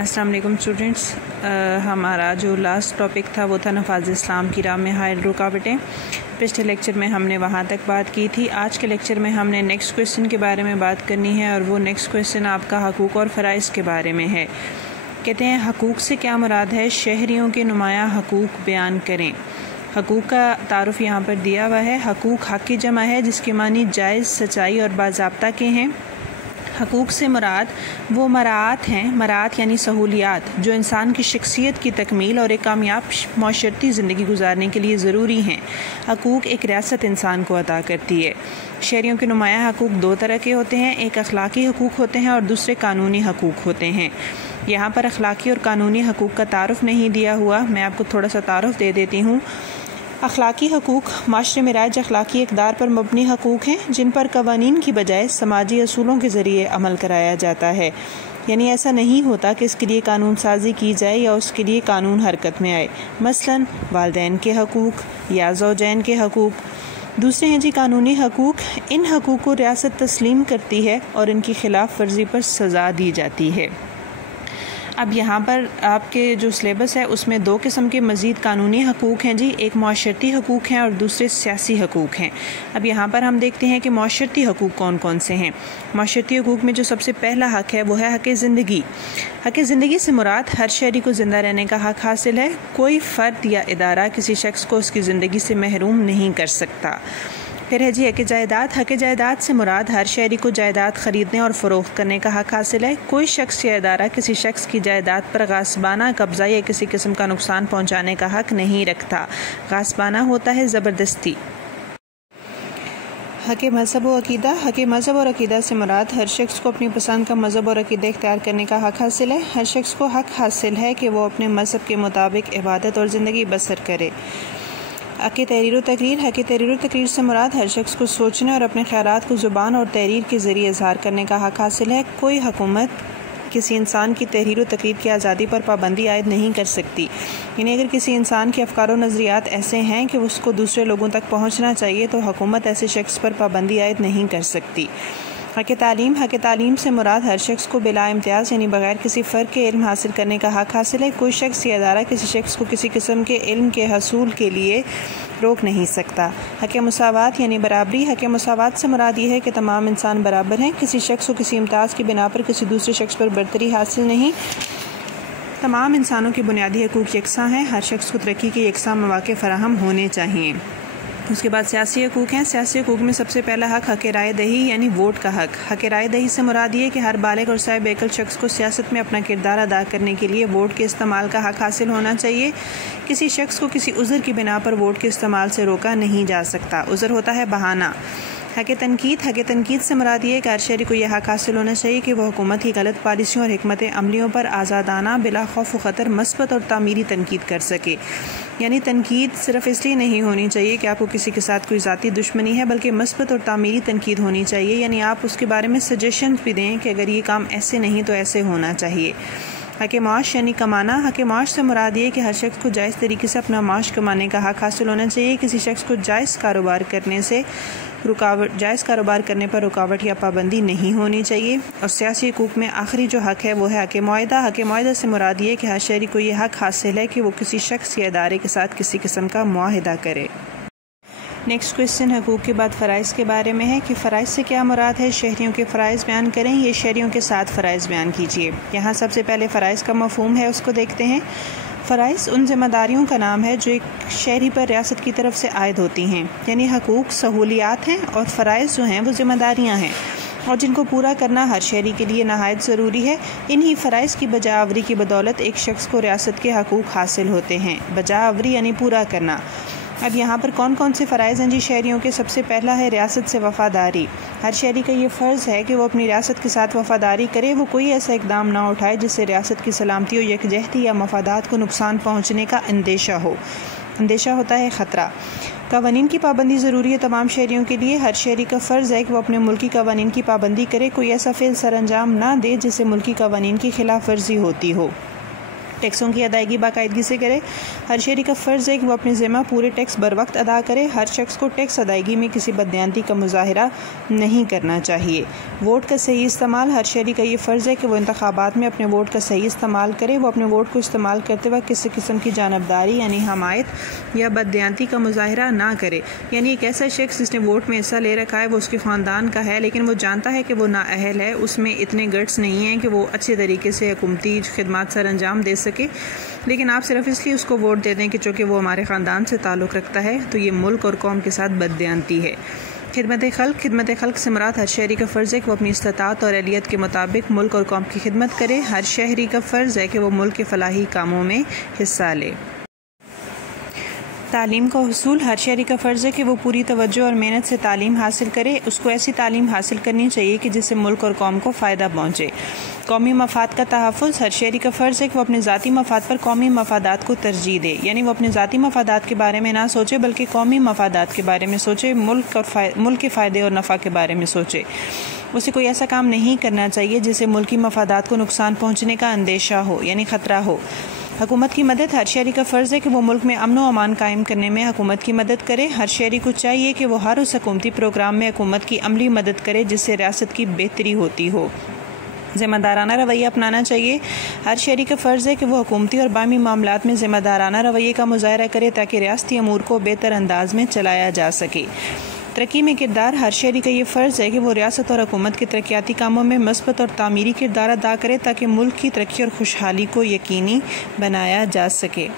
السلام علیکم اسٹوڈنٹس، ہمارا جو لاسٹ ٹاپک تھا وہ تھا نفاذ اسلام کی راہ میں حائل رکاوٹیں۔ پچھلے لیکچر میں ہم نے وہاں تک بات کی تھی۔ آج کے لیکچر میں ہم نے نیکسٹ کویسچن کے بارے میں بات کرنی ہے، اور وہ نیکسٹ کویسچن آپ کا حقوق اور فرائض کے بارے میں ہے۔ کہتے ہیں حقوق سے کیا مراد ہے؟ شہریوں کے نمایاں حقوق بیان کریں۔ حقوق کا تعارف یہاں پر دیا ہوا ہے۔ حقوق حق کی جمع ہے جس کے معنی جائز، سچائی اور باضابطہ کے ہیں۔ حقوق سے مراد وہ مراعات ہیں، مراعات یعنی سہولیات جو انسان کی شخصیت کی تکمیل اور ایک کامیاب معاشرتی زندگی گزارنے کے لیے ضروری ہیں۔ حقوق ایک ریاست انسان کو عطا کرتی ہے۔ شہریوں کے نمایاں حقوق دو طرح کے ہوتے ہیں، ایک اخلاقی حقوق ہوتے ہیں اور دوسرے قانونی حقوق ہوتے ہیں۔ یہاں پر اخلاقی اور قانونی حقوق کا تعارف نہیں دیا ہوا، میں آپ کو تھوڑا سا تعارف دے دیتی ہوں۔ اخلاقی حقوق معاشرے میں رائج اخلاقی اقدار پر مبنی حقوق ہیں جن پر قوانین کی بجائے سماجی اصولوں کے ذریعے عمل کرایا جاتا ہے، یعنی ایسا نہیں ہوتا کہ اس کے لیے قانون سازی کی جائے یا اس کے لیے قانون حرکت میں آئے۔ مثلا والدین کے حقوق یا زوجین کے حقوق۔ دوسرے ہیں جی قانونی حقوق۔ ان حقوق کو ریاست تسلیم کرتی ہے اور ان کی خلاف ورزی پر سزا دی جاتی ہے۔ اب یہاں پر آپ کے جو سلیبس ہے اس میں دو قسم کے مزید قانونی حقوق ہیں جی، ایک معاشرتی حقوق ہیں اور دوسرے سیاسی حقوق ہیں۔ اب یہاں پر ہم دیکھتے ہیں کہ معاشرتی حقوق کون کون سے ہیں۔ معاشرتی حقوق میں جو سب سے پہلا حق ہے وہ ہے حق زندگی۔ حق زندگی سے مراد ہر شہری کو زندہ رہنے کا حق حاصل ہے۔ کوئی فرد یا ادارہ کسی شخص کو اس کی زندگی سے محروم نہیں کر سکتا۔ پھر ہے جی حق جائیداد۔ حق جائیداد سے مراد ہر شہری کو جائیداد خریدنے اور فروخت کرنے کا حق حاصل ہے۔ کوئی شخص یا ادارہ کسی شخص کی جائیداد پر غصبانہ قبضہ یا کسی قسم کا نقصان پہنچانے کا حق نہیں رکھتا۔ غصبانہ ہوتا ہے زبردستی۔ حق مذہب و عقیدہ۔ حق مذہب اور عقیدہ سے مراد ہر شخص کو اپنی پسند کا مذہب اور عقیدہ اختیار کرنے کا حق حاصل ہے۔ ہر شخص کو حق حاصل ہے کہ وہ اپنے مذہب کے مطابق عبادت اور زندگی بسر کرے۔ حق تحریر و تقریر۔ حق تحریر و تقریر سے مراد ہر شخص کو سوچنے اور اپنے خیالات کو زبان اور تحریر کے ذریعے اظہار کرنے کا حق حاصل ہے۔ کوئی حکومت کسی انسان کی تحریر و تقریر کی آزادی پر پابندی عائد نہیں کر سکتی، یعنی اگر کسی انسان کے افکار و نظریات ایسے ہیں کہ اس کو دوسرے لوگوں تک پہنچنا چاہیے تو حکومت ایسے شخص پر پابندی عائد نہیں کر سکتی۔ حق تعلیم۔ حق تعلیم سے مراد ہر شخص کو بلا امتیاز یعنی بغیر کسی فرق کے علم حاصل کرنے کا حق حاصل ہے۔ کوئی شخص یا ادارہ کسی شخص کو کسی قسم کے علم کے حصول کے لیے روک نہیں سکتا۔ حق مساوات یعنی برابری۔ حق مساوات سے مراد یہ ہے کہ تمام انسان برابر ہیں، کسی شخص کو کسی امتیاز کی بنا پر کسی دوسرے شخص پر برتری حاصل نہیں۔ تمام انسانوں کے بنیادی حقوق یکساں ہیں، ہر شخص کو ترقی کے یکساں مواقع فراہم ہونے چاہئیں۔ اس کے بعد سیاسی حقوق ہیں۔ سیاسی حقوق میں سب سے پہلا حق حق رائے دہی یعنی ووٹ کا حق۔ حق رائے دہی سے مراد یہ کہ ہر بالغ اور صاحب عقل شخص کو سیاست میں اپنا کردار ادا کرنے کے لیے ووٹ کے استعمال کا حق حاصل ہونا چاہیے۔ کسی شخص کو کسی عذر کی بنا پر ووٹ کے استعمال سے روکا نہیں جا سکتا۔ عذر ہوتا ہے بہانہ۔ حق تنقید۔ حق تنقید سے مراد یہ ہے کہ ہر شہری کو یہ حق حاصل ہونا چاہیے کہ وہ حکومت کی غلط پالیسیوں اور حکمت عملیوں پر آزادانہ بلا خوف و خطر مثبت اور تعمیری تنقید کر سکے، یعنی تنقید صرف اس لیے نہیں ہونی چاہیے کہ آپ کو کسی کے ساتھ کوئی ذاتی دشمنی ہے، بلکہ مثبت اور تعمیری تنقید ہونی چاہیے، یعنی آپ اس کے بارے میں سجیشنز بھی دیں کہ اگر یہ کام ایسے نہیں تو ایسے ہونا چاہیے۔ حق معاش یعنی کمانا۔ حق معاش سے مراد یہ کہ ہر شخص کو جائز طریقے سے اپنا معاش کمانے کا حق حاصل ہونا چاہیے۔ کسی شخص کو جائز کاروبار کرنے پر رکاوٹ یا پابندی نہیں ہونی چاہیے۔ اور سیاسی حقوق میں آخری جو حق ہے وہ ہے حق معاہدہ۔ حق معاہدہ سے مراد یہ کہ ہر شہری کو یہ حق حاصل ہے کہ وہ کسی شخص یا ادارے کے ساتھ کسی قسم کا معاہدہ کرے۔ نیکسٹ کویسچن حقوق کے بعد فرائض کے بارے میں ہے کہ فرائض سے کیا مراد ہے؟ شہریوں کے فرائض بیان کریں، یہ شہریوں کے ساتھ فرائض بیان کیجیے۔ یہاں سب سے پہلے فرائض کا مفہوم ہے، اس کو دیکھتے ہیں۔ فرائض ان ذمہ داریوں کا نام ہے جو ایک شہری پر ریاست کی طرف سے عائد ہوتی ہیں، یعنی حقوق سہولیات ہیں اور فرائض جو ہیں وہ ذمہ داریاں ہیں اور جن کو پورا کرنا ہر شہری کے لیے نہایت ضروری ہے۔ انہی فرائض کی بجا آوری کی بدولت ایک شخص کو ریاست کے حقوق حاصل ہوتے ہیں۔ بجا آوری یعنی پورا کرنا۔ اب یہاں پر کون کون سے فرائض ہیں جی شہریوں کے؟ سب سے پہلا ہے ریاست سے وفاداری۔ ہر شہری کا یہ فرض ہے کہ وہ اپنی ریاست کے ساتھ وفاداری کرے، وہ کوئی ایسا اقدام نہ اٹھائے جس سے ریاست کی سلامتی و یکجہتی یا مفادات کو نقصان پہنچنے کا اندیشہ ہو۔ اندیشہ ہوتا ہے خطرہ۔ قوانین کی پابندی ضروری ہے تمام شہریوں کے لیے۔ ہر شہری کا فرض ہے کہ وہ اپنے ملکی قوانین کی پابندی کرے، کوئی ایسا فعل سر انجام نہ دے جس سے ملکی قوانین کی خلاف ورزی ہوتی ہو۔ ٹیکسوں کی ادائیگی باقاعدگی سے کرے۔ ہر شہری کا فرض ہے کہ وہ اپنے ذمہ پورے ٹیکس بر وقت ادا کرے۔ ہر شخص کو ٹیکس ادائیگی میں کسی بددیانتی کا مظاہرہ نہیں کرنا چاہیے۔ ووٹ کا صحیح استعمال، ہر شہری کا یہ فرض ہے کہ وہ انتخابات میں اپنے ووٹ کا صحیح استعمال کرے۔ وہ اپنے ووٹ کو استعمال کرتے وقت کسی قسم کی جانبداری یعنی حمایت یا بددیانتی کا مظاہرہ نہ کرے۔ یعنی ایک ایسا شخص جس نے ووٹ میں حصہ لے رکھا ہے، وہ اس کے خاندان کا ہے، لیکن وہ جانتا ہے کہ وہ نااہل ہے، اس میں اتنے گٹس نہیں ہیں کہ وہ اچھے طریقے سے حکومتی خدمات سر انجام دے سکے، لیکن آپ صرف اس لیے اس کو ووٹ دے دیں کہ چونکہ وہ ہمارے خاندان سے تعلق رکھتا ہے، تو یہ ملک اور قوم کے ساتھ بددیانتی ہے۔ خدمت خلق سے مراد ہر شہری کا فرض ہے کہ وہ اپنی استطاعت اور اہلیت کے مطابق ملک اور قوم کی خدمت کرے۔ ہر شہری کا فرض ہے کہ وہ ملک کے فلاحی کاموں میں حصہ لے۔ تعلیم کا حصول، ہر شہری کا فرض ہے کہ وہ پوری توجہ اور محنت سے تعلیم حاصل کرے۔ اس کو ایسی تعلیم حاصل کرنی چاہیے کہ جس سے ملک اور قوم کو فائدہ پہنچے۔ قومی مفاد کا تحفظ، ہر شہری کا فرض ہے کہ وہ اپنے ذاتی مفاد پر قومی مفادات کو ترجیح دے، یعنی وہ اپنے ذاتی مفادات کے بارے میں نہ سوچے بلکہ قومی مفادات کے بارے میں سوچے، ملک کے فائدے اور نفع کے بارے میں سوچے۔ اسے کوئی ایسا کام نہیں کرنا چاہیے جس سے ملکی مفادات کو نقصان پہنچنے کا اندیشہ ہو، یعنی خطرہ ہو۔ حکومت کی مدد، ہر شہری کا فرض ہے کہ وہ ملک میں امن و امان قائم کرنے میں حکومت کی مدد کرے۔ ہر شہری کو چاہیے کہ وہ ہر اس حکومتی پروگرام میں حکومت کی عملی مدد کرے جس سے ریاست کی بہتری ہوتی ہو۔ ذمہ دارانہ رویہ اپنانا چاہیے، ہر شہری کا فرض ہے کہ وہ حکومتی اور باہمی معاملات میں ذمہ دارانہ رویے کا مظاہرہ کرے تاکہ ریاستی امور کو بہتر انداز میں چلایا جا سکے۔ ترقی میں کردار، ہر شہری کا یہ فرض ہے کہ وہ ریاست اور حکومت کے ترقیاتی کاموں میں مثبت اور تعمیری کردار ادا کرے تاکہ ملک کی ترقی اور خوشحالی کو یقینی بنایا جا سکے۔